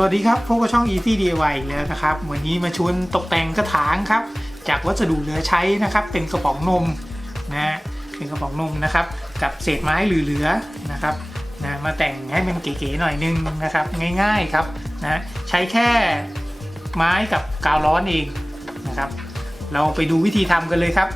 สวัสดีครับพบกับช่อง Easy DIY อีกแล้วนะครับวันนี้มาชวนตกแต่งกระถางครับจากวัสดุเหลือใช้นะครับเป็นกระป๋องนมนะเป็นกระป๋องนมนะครับกับเศษไม้เหลือๆนะครับนะมาแต่งให้มันเก๋ๆหน่อยนึงนะครับง่ายๆครับนะใช้แค่ไม้กับกาวร้อนเองนะครับเราไปดูวิธีทำกันเลยครับ